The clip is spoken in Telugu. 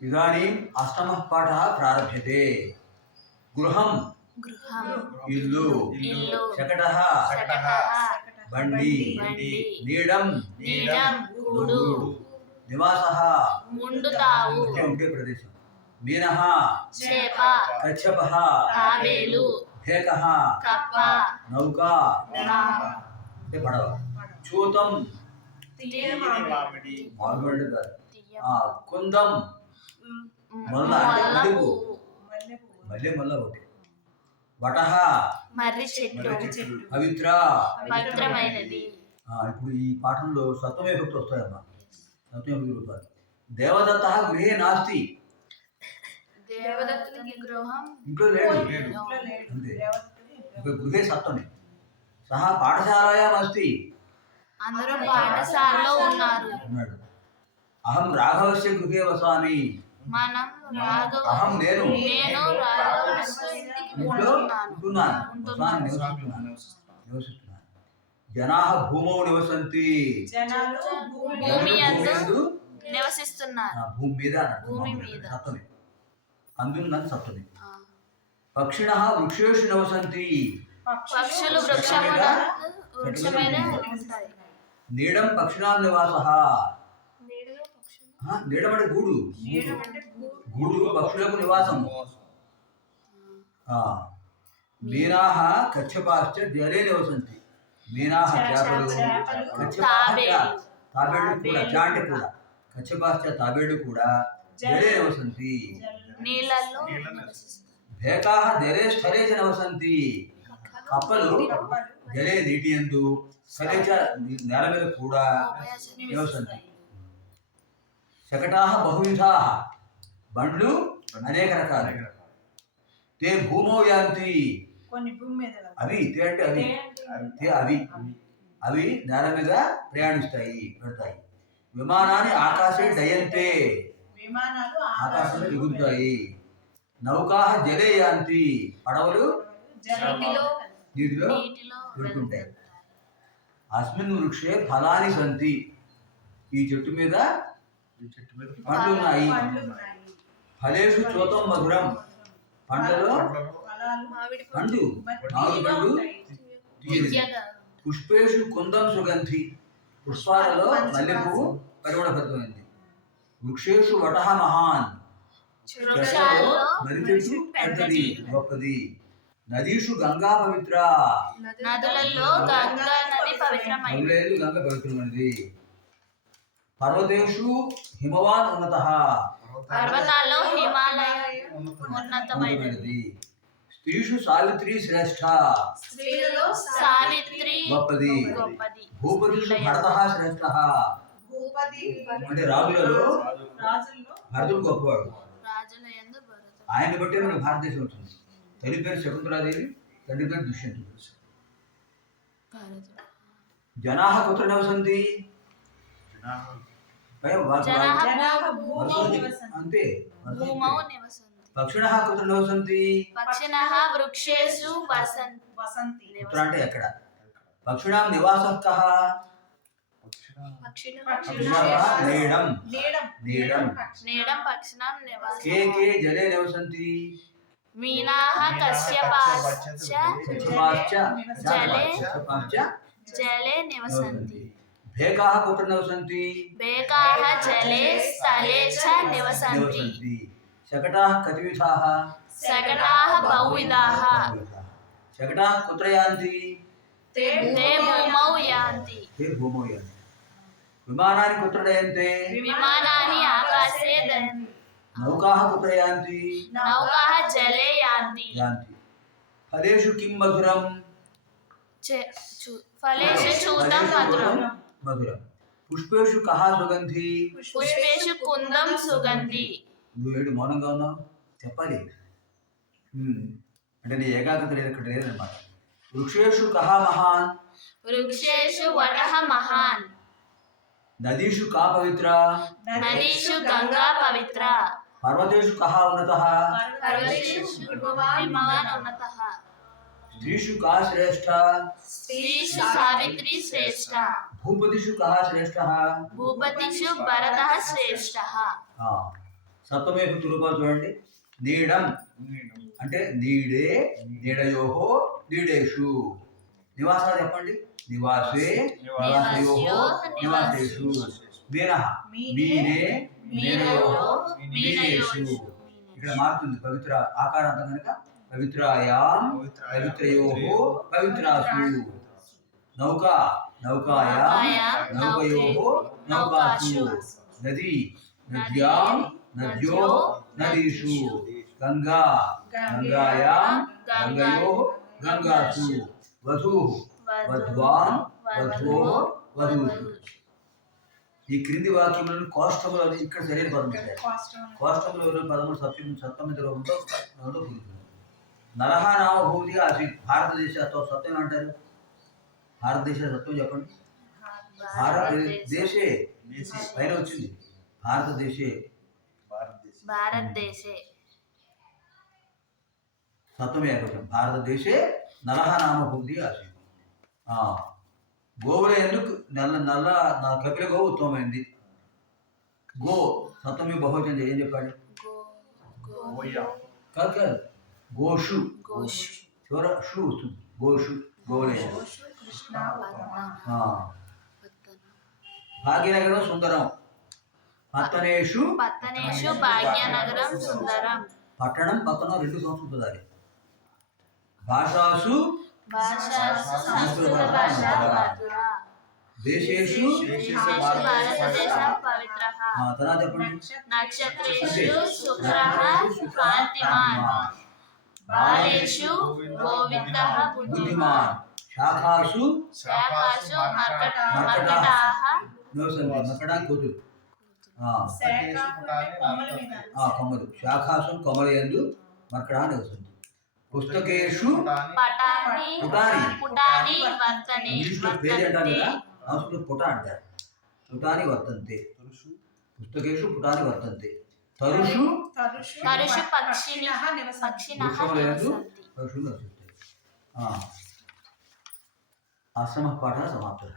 ఇదాनीम् అష్టమः పాఠः ప్రారభ్యతే గృహం ఇల్లు శకటः బండి నీడం నివాసः ఉండే ప్రదేశం మీనः చేప కచ్చపः భేకः నౌకా అంటే పడవ చూతం కాదు మొల్ల అంటే మొల్ల ఒకటి. వటహ. మర్రి చెట్టు. పవిత్ర. పవిత్రమైనది. ఆ, ఇప్పుడు ఈ పాఠంలో సత్వమే భక్తి వస్తాయమ్మా? సత్వమే భక్తి రూపాయలు దేవదత్త గృహే నాస్తి. ఇంట్లో లేడు. అంతే. ఇక గృహే సత్వమే. సహా పాఠశాలాయాం అస్తి? అందరూ పాఠశాలలో ఉన్నారు. అహం రాఘవస్య గృహే వసామి. మనం అహం నేను. నేను ఉంటున్నాను. జనా భూమౌ నివసంతి. భూమి యందు నివసిస్తున్నారు. భూమి మీద భూమి. సప్తమి. పక్షిణ వృక్షేషు నివసంతి. పక్షులు వృక్షమున నీడం పక్షిణాం నివాస. నీడం అంటే గూడు. గూడు. పక్షులకు నివాసం ఆ. మీనాహ కచ్చపాశ్చ జలే నివసంతి. మీనాహ చేపలు కచ్చపాశ్చ. తాబేళ్ళు కూడా తాబేలు. చా అంటే కూడా. కచ్చపాశ్చ తాబేళ్ళు కూడా జలే నివసంతి. భేకాహ జలే స్థలే నివసంతి. కప్పలు జలే నీటి ఎందు స్థలే చ నేల మీద కూడా నివసంతి. శకటాహ బహువిధా. బండ్లు అనేక రకాలు. తే భూమో యాంతి. కొన్ని భూమి మీద వెళ్తాయి. అవి తే అంటే అవి. తే అవి. అవి. నేల మీద ప్రయాణిస్తాయి పెడతాయి. విమానాన్ని ఆకాశే డయంతే విమానాలు ఆకాశంలో ఎగురుతాయి. నౌకా జలే యాంతి. పడవలు నీటిలో పెడుతుంటాయి. అస్మిన్ వృక్షే ఫలాని సంతి. ఈ చెట్టు మీద ఈ చెట్టు మీద. ఫలేషు చూతం మధురం. పండ్లలో పండు నాలుగు పండు పుష్పేషు కుందం సుగంధి. పుష్పాలలో మల్లె పువ్వు పరిమళభరితమైంది వృక్షేషు వటహ మహాన్. చెట్టు పెద్దది గొప్పది. నదీషు గంగా పవిత్ర. నదులలో గంగా నది పవిత్రమైనది నదులేదు గంగ పవిత్రమైనది. పర్వతేషు హిమవాన్ ఉన్నత. పర్వతాల్లో హిమాలయ ఉన్నతమైనది. ఉన్నతమైనది స్త్రీషు సావిత్రి శ్రేష్ఠ. స్త్రీలలో సావిత్రి గొప్పది. గొప్పది. భూపతిషు భరత శ్రేష్ఠ. భూపతి అంటే రాజులలో రాజుల్లో భరతుడు గొప్పవాడు. రాజుల యందు భరతుడు. ఆయన బట్టే మన భారతదేశం వచ్చింది. తల్లి పేరు శకుంతలాదేవి తండ్రి పేరు దుష్యంతుడు. జనాహ కుత్ర నివసంతి. భయం వా- జనాహ వా- జనాభ భూమి వసంతి. నివసంతి. అంతే భూమౌ నివసంతి పక్షిణ కుత్ర నివసంతి పక్షిణః వృక్షేషు వసంతి వసంతి కుత్ర అంటే ఎక్కడ పక్షిణాం నివాస కః పక్షిణः నీడం నీడం నీడం. పక్షి. నీడం పక్షిణం నివాసం కే भेकाः कुत्र निवसन्ति? भेकाः जले स्थले च निवसन्ति। शकटाः कतिविधाः? शकटाः बहुविधाः। शकटाः कुत्र यान्ति? ते भूमौ यान्ति। ते भूमौ यान्ति। विमानानि कुत्र डयन्ते विमानानि आकाशे डयन्ति नौकाः कुत्र यान्ति? नौकाः जले यान्ति। यान्ति। फलेषु किं मधुरं फलेषु चूतं मधुरम्। మధురం పుష్పేషు కహ సుగంధి పుష్పేషు కుందం సుగంధి నువ్వు ఏడు మౌనంగా ఉన్నావు? చెప్పాలి. అంటే నీ ఏకాగ్రత లేదు ఇక్కడ లేదనమాట వృక్షేషు కహ మహాన్? వృక్షేషు వటః మహాన్। నదీషు కా పవిత్ర? నదీషు గంగా పవిత్ర। పర్వతేషు కహ ఉన్నత? పర్వతేషు ఉన్నతః। స్త్రీషు కా శ్రేష్ఠ స్త్రీషు సావిత్రి శ్రేష్ఠ భూపతిషు కహ శ్రేష్ఠ భూపతిషు భరతః శ్రేష్ఠः ఆ. సప్తమే పుత్ర రూపాలు చూడండి. నీడం. అంటే నీడే నీడయోహో నీడేషు. నివాసాలు చెప్పండి. నివాసే నివాసయోహో నివాసేషు. మీన. మీనే మీనయోహో మీనేషు ఇక్కడ మారుతుంది పవిత్ర ఆకారాంతం కనుక. పవిత్రాయాం పవిత్రయోహో పవిత్రాసు. నౌక నౌకాయాం నౌకయోహో నౌకాసు. నది నద్యాం నద్యో నదీషు. గంగా గంగాయాం గంగయో గంగాసు. వధు వధ్వాం వధ్వో వధూషు. ఈ క్రింది వాక్యములను కోష్టములు ఇక్కడ సరైన పదం కోష్టములు. పదములు సత్యం సప్తమిది రూపంతో దాంట్లో పుడుతుంది నరహ నామ భూమిగా భారతదేశ సత్యం అంటారు. భారతదేశ సత్యం చెప్పండి. భారతదేశే పైన వచ్చింది. భారతదేశే. భారతదేశే. సత్వమే ఏకవచనం భారతదేశే నలహ నామ భూమి ఆసీత్ ఆ, గోవుల ఎందుకు? నల్ల నల్ల నా కపిల గోవు ఉత్తమమైంది. గో సప్తమి బహువచనం ఏం చెప్పాడు కాదు కాదు. గోషు. చివర షు వస్తుంది గోషు ఆ, భాగ్యనగరం సుందరం. పట్టణేషు. పత్తనేషు భాగ్యనగరం సుందరం. పట్టణం పట్టణం రెండు సంస్కృత పదాలే భాషాసు సంస్కృత భాష. దేశేషు. తర్వాత చెప్పండి. నక్షత్రేషు. శుక్రః కాంతిమాన్. బాలేషు గోవింద బుద్ధిమాన్ శాఖాసు శాఖాసు మర్కట మర్కటాః నివసంతి మక్కడానికి కూతురు. ఆ, కొమ్మల మీద ఆ, కొమ్మలు. శాఖాసు కొమ్మలయందు మక్కడా నివసంతి పుస్తకేషు పటాని పుటాని. పుటాని వర్తని ఇంగ్లీష్లో పేరు అంటారు వర్తంతి కదా? సంస్కృత పుట అంటారు. పుటాని వర్తంతే. పుస్తకేషు పుటాని వర్తంతే. తరుషు? తరుషు పక్షిణి పక్షిణః నివసిస్తాయి ఆ. ఆశ్రమ పాఠ సమాప్తం.